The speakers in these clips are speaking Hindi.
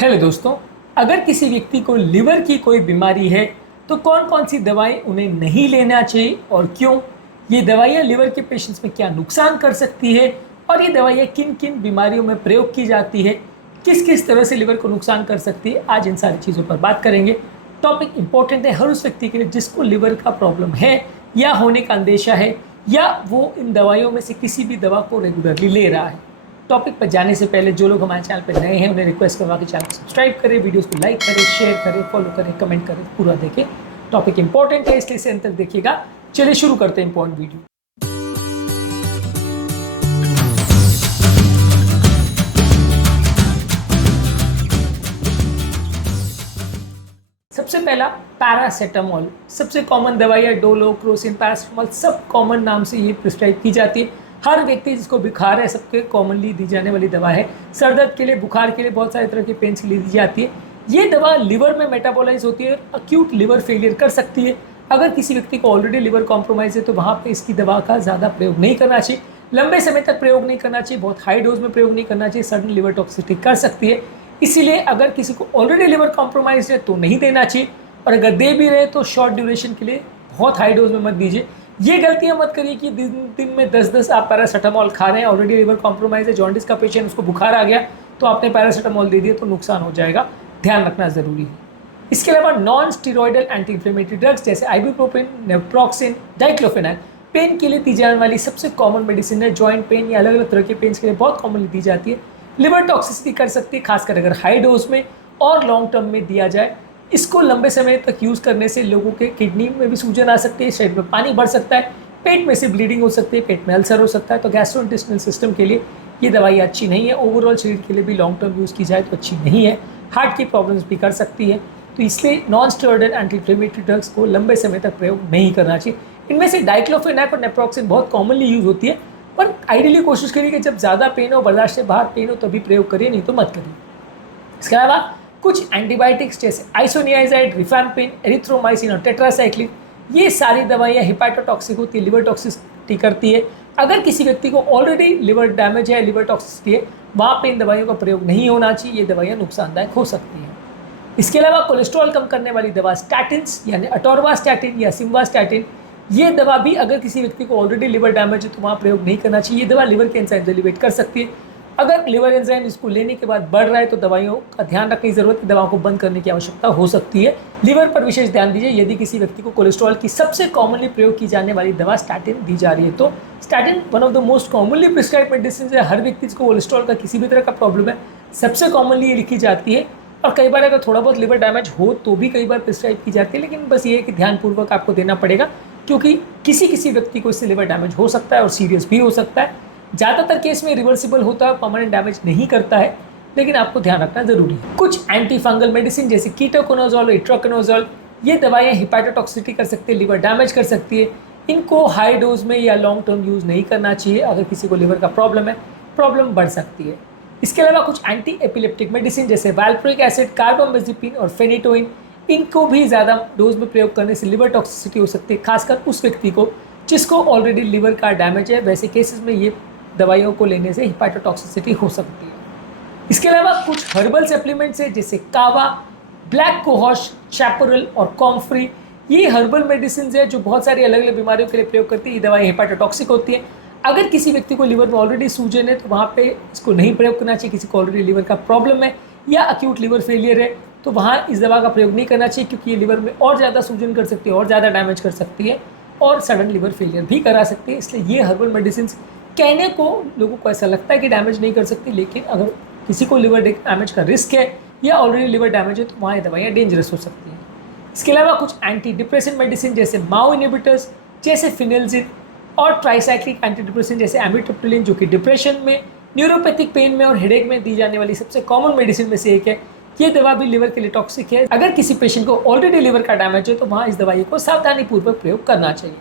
हेलो दोस्तों, अगर किसी व्यक्ति को लिवर की कोई बीमारी है तो कौन कौन सी दवाएं उन्हें नहीं लेना चाहिए और क्यों? ये दवाइयाँ लिवर के पेशेंट्स में क्या नुकसान कर सकती है और ये दवाइयाँ किन किन बीमारियों में प्रयोग की जाती है, किस किस तरह से लिवर को नुकसान कर सकती है, आज इन सारी चीज़ों पर बात करेंगे। टॉपिक इंपॉर्टेंट है हर उस व्यक्ति के लिए जिसको लिवर का प्रॉब्लम है या होने का अंदेशा है या वो इन दवाइयों में से किसी भी दवा को रेगुलरली ले रहा है। टॉपिक पर जाने से पहले जो लोग हमारे चैनल पर नए हैं उन्हें रिक्वेस्ट करवा के चैनल को सब्सक्राइब करें, वीडियोस को लाइक करें, शेयर करें, फॉलो करें, कमेंट करें, पूरा देखें। टॉपिक इंपॉर्टेंट है इसलिए इसे अंत तक देखिएगा। चलिए शुरू करते हैं इंपॉर्टेंट वीडियो। सबसे पहला पैरासीटामोल, सबसे कॉमन दवाई है। डोलो, क्रोसिन, पैरासीटामोल सब कॉमन नाम से ये प्रिस्क्राइब की जाती है। हर व्यक्ति जिसको बुखार है सबके कॉमनली दी जाने वाली दवा है। सर दर्द के लिए, बुखार के लिए, बहुत सारे तरह के पेन्स के लिए दी जाती है। ये दवा लिवर में मेटाबोलाइज होती है और अक्यूट लिवर फेलियर कर सकती है। अगर किसी व्यक्ति को ऑलरेडी लिवर कॉम्प्रोमाइज है तो वहाँ पे इसकी दवा का ज़्यादा प्रयोग नहीं करना चाहिए, लंबे समय तक प्रयोग नहीं करना चाहिए, बहुत हाई डोज में प्रयोग नहीं करना चाहिए, सडन लिवर टॉक्सिसिटी कर सकती है। इसीलिए अगर किसी को ऑलरेडी लिवर कॉम्प्रोमाइज है तो नहीं देना चाहिए, और अगर दे भी रहे तो शॉर्ट ड्यूरेशन के लिए, बहुत हाई डोज में मत दीजिए। ये गलतियां मत करिए कि दिन में 10-10 आप पैरासीटामोल खा रहे हैं, ऑलरेडी लिवर कॉम्प्रोमाइज है, जॉन्डिस का पेशेंट, उसको बुखार आ गया तो आपने पैरासीटामोल दे दिया तो नुकसान हो जाएगा, ध्यान रखना ज़रूरी है। इसके अलावा non steroidal anti inflammatory drugs जैसे आइबुप्रोफेन, नेप्रोक्सिन, डाइक्लोफेनाक पेन के लिए दी जाने वाली सबसे कॉमन मेडिसिन है। जॉइंट पेन या अलग अलग तरह के पेन के लिए बहुत कॉमनली दी जाती है। लिवर टॉक्सिसिटी कर सकती है, खासकर अगर हाई डोज में और लॉन्ग टर्म में दिया जाए। इसको लंबे समय तक यूज़ करने से लोगों के किडनी में भी सूजन आ सकती है, शरीर में पानी बढ़ सकता है, पेट में से ब्लीडिंग हो सकती है, पेट में अल्सर हो सकता है। तो गैस्ट्रोइंटेस्टिनल सिस्टम के लिए ये दवाई अच्छी नहीं है। ओवरऑल शरीर के लिए भी लॉन्ग टर्म यूज़ की जाए तो अच्छी नहीं है, हार्ट की प्रॉब्लम्स भी कर सकती है। तो इसलिए non steroidal anti inflammatory drugs को लंबे समय तक प्रयोग नहीं करना चाहिए। इनमें से डाइक्लोफेनाक और नेप्रोक्सिन बहुत कॉमनली यूज़ होती है, पर आइडियली कोशिश करिए कि जब ज़्यादा पेन हो, बर्दाश्त से बाहर पेन हो तभी प्रयोग करिए, नहीं तो मत करिए। इसके अलावा कुछ एंटीबायोटिक्स जैसे आइसोनियाजाइड, रिफैम्पिन, एरिथ्रोमाइसिन और टेट्रासाइक्लिन, ये सारी दवाइयाँ हिपैटोटॉक्सिक होती है, लिवर टॉक्सिसिटी करती है। अगर किसी व्यक्ति को ऑलरेडी लिवर डैमेज है, लिवर टॉक्सिसिटी है, वहाँ पे इन दवाइयों का प्रयोग नहीं होना चाहिए, ये दवाइयाँ नुकसानदायक हो सकती हैं। इसके अलावा कोलेस्ट्रॉल कम करने वाली दवा स्टैटिन्स यानी अटोरवास्टैटिन या सिम्वास्टैटिन, ये दवा भी अगर किसी व्यक्ति को ऑलरेडी लिवर डैमेज है तो वहाँ प्रयोग नहीं करना चाहिए। ये दवा लिवर के एंजाइम एलिवेट कर सकती है। अगर लिवर एंजाइम इसको लेने के बाद बढ़ रहा है तो दवाइयों का ध्यान रखने की जरूरत है, दवाओं को बंद करने की आवश्यकता हो सकती है। लिवर पर विशेष ध्यान दीजिए। यदि किसी व्यक्ति को कोलेस्ट्रॉल की सबसे कॉमनली प्रयोग की जाने वाली दवा स्टैटिन दी जा रही है तो statin one of the most commonly prescribe medicine है। हर व्यक्ति को कोलेस्ट्रॉल का किसी भी तरह का प्रॉब्लम है सबसे कॉमनली ये लिखी जाती है, और कई बार अगर थोड़ा बहुत लिवर डैमेज हो तो भी कई बार प्रिस्क्राइब की जाती है। लेकिन बस ये है कि ध्यानपूर्वक आपको देना पड़ेगा, क्योंकि किसी किसी व्यक्ति को इससे लिवर डैमेज हो सकता है और सीरियस भी हो सकता है। ज़्यादातर केस में रिवर्सिबल होता है, परमानेंट डैमेज नहीं करता है, लेकिन आपको ध्यान रखना जरूरी है। कुछ एंटी फंगल मेडिसिन जैसे कीटोकोनाजोल और इट्रोकोनाजोल, ये दवाइयाँ हिपैटोटॉक्सिसिटी कर सकती है, लिवर डैमेज कर सकती है। इनको हाई डोज में या लॉन्ग टर्म यूज़ नहीं करना चाहिए। अगर किसी को लिवर का प्रॉब्लम है, प्रॉब्लम बढ़ सकती है। इसके अलावा कुछ एंटी एपिलेप्टिक मेडिसिन जैसे वैल्प्रोइक एसिड, कार्बामेज़ेपिन और फेनिटोइन, इनको भी ज़्यादा डोज में प्रयोग करने से लिवर टॉक्सिसिटी हो सकती है, खासकर उस व्यक्ति को जिसको ऑलरेडी लिवर का डैमेज है। वैसे केसेस में ये दवाइयों को लेने से हिपैटोटॉक्सिसिटी हो सकती है। इसके अलावा कुछ हर्बल सप्लीमेंट्स है जैसे कावा, ब्लैक कोहोश, चैपरल और कॉम्फ्री, ये हर्बल मेडिसिन है जो बहुत सारी अलग अलग बीमारियों के लिए प्रयोग करती है। ये दवाई हिपैटोटॉक्सिक होती है। अगर किसी व्यक्ति को लिवर में ऑलरेडी सूजन है तो वहाँ पे इसको नहीं प्रयोग करना चाहिए। किसी को ऑलरेडी लिवर का प्रॉब्लम है या अक्यूट लिवर फेलियर है तो वहाँ इस दवा का प्रयोग नहीं करना चाहिए, क्योंकि ये लिवर में और ज़्यादा सूजन कर सकती है, और ज़्यादा डैमेज कर सकती है और सडन लिवर फेलियर भी करा सकती है। इसलिए ये हर्बल मेडिसिन कहने को लोगों को ऐसा लगता है कि डैमेज नहीं कर सकती, लेकिन अगर किसी को लिवर डैमेज का रिस्क है या ऑलरेडी लिवर डैमेज है तो वहाँ ये दवाइयाँ डेंजरस हो सकती हैं। इसके अलावा कुछ एंटी डिप्रेशन मेडिसिन जैसे माओ इनिबिटर्स जैसे फिनेल्जिन और ट्राइसाइक्लिक एंटी डिप्रेशन जैसे एमिट्रिप्टिलिन, जो कि डिप्रेशन में, न्यूरोपैथिक पेन में और हेडेक में दी जाने वाली सबसे कॉमन मेडिसिन में से एक है। ये दवा भी लिवर के लिए टॉक्सिक है। अगर किसी पेशेंट को ऑलरेडी लिवर का डैमेज है तो वहाँ इस दवाई को सावधानीपूर्वक प्रयोग करना चाहिए।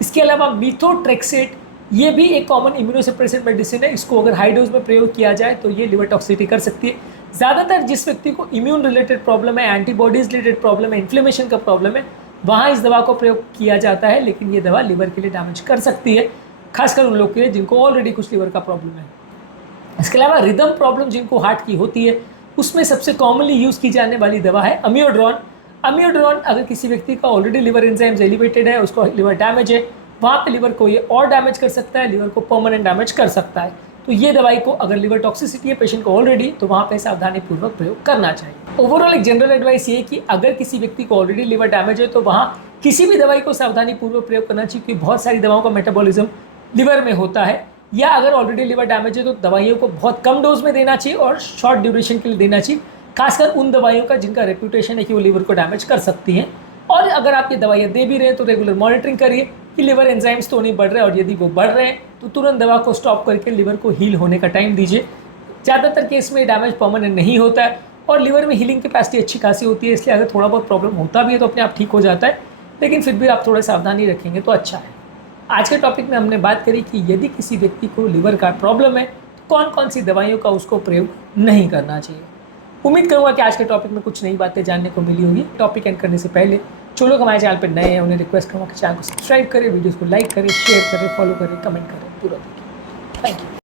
इसके अलावा मीथोट्रेक्सेट, ये भी एक कॉमन इम्यूनोसप्रेसेंट मेडिसिन है। इसको अगर हाई डोज में प्रयोग किया जाए तो ये लिवर टॉक्सिसिटी कर सकती है। ज़्यादातर जिस व्यक्ति को इम्यून रिलेटेड प्रॉब्लम है, एंटीबॉडीज रिलेटेड प्रॉब्लम है, इन्फ्लेमेशन का प्रॉब्लम है, वहाँ इस दवा को प्रयोग किया जाता है। लेकिन ये दवा लिवर के लिए डैमेज कर सकती है, खासकर उन लोग के लिए जिनको ऑलरेडी कुछ लिवर का प्रॉब्लम है। इसके अलावा रिदम प्रॉब्लम जिनको हार्ट की होती है उसमें सबसे कॉमनली यूज़ की जाने वाली दवा है अमियोड्रोन। अमियोड्रोन अगर किसी व्यक्ति का ऑलरेडी लिवर एंजाइम्स एलिवेटेड है, उसको लिवर डैमेज है, वहाँ पे लिवर को ये और डैमेज कर सकता है, लिवर को परमानेंट डैमेज कर सकता है। तो ये दवाई को अगर लिवर टॉक्सिसिटी है पेशेंट को ऑलरेडी, तो वहाँ पे सावधानी पूर्वक प्रयोग करना चाहिए। ओवरऑल एक जनरल एडवाइस ये है कि अगर किसी व्यक्ति को ऑलरेडी लिवर डैमेज है तो वहाँ किसी भी दवाई को सावधानी पूर्वक प्रयोग करना चाहिए, क्योंकि बहुत सारी दवाओं का मेटाबॉलिज्म लिवर में होता है। या अगर ऑलरेडी लिवर डैमेज है तो दवाइयों को बहुत कम डोज में देना चाहिए और शॉर्ट ड्यूरेशन के लिए देना चाहिए, खासकर उन दवाइयों का जिनका रेपुटेशन है कि वो लिवर को डैमेज कर सकती हैं। और अगर आप ये दवाइयाँ दे भी रहे हैं तो रेगुलर मॉनिटरिंग करिए कि लिवर एंजाइम्स तो नहीं बढ़ रहे, और यदि वो बढ़ रहे हैं तो तुरंत दवा को स्टॉप करके लिवर को हील होने का टाइम दीजिए। ज़्यादातर केस में डैमेज परमानेंट नहीं होता है और लिवर में हीलिंग कैपेसिटी अच्छी खासी होती है, इसलिए अगर थोड़ा बहुत प्रॉब्लम होता भी है तो अपने आप ठीक हो जाता है, लेकिन फिर भी आप थोड़ा सावधानी रखेंगे तो अच्छा है। आज के टॉपिक में हमने बात करी कि यदि किसी व्यक्ति को लिवर का प्रॉब्लम है तो कौन कौन सी दवाइयों का उसको प्रयोग नहीं करना चाहिए। उम्मीद करूँगा कि आज के टॉपिक में कुछ नई बातें जानने को मिली होगी। टॉपिक एंड करने से पहले जो लोग हमारे चैनल पर नए हैं उन्हें रिक्वेस्ट करूँगा कि चैनल को सब्सक्राइब करें, वीडियोज़ को लाइक करें, शेयर करें, फॉलो करें, कमेंट करें, पूरा देखिए। Thank you.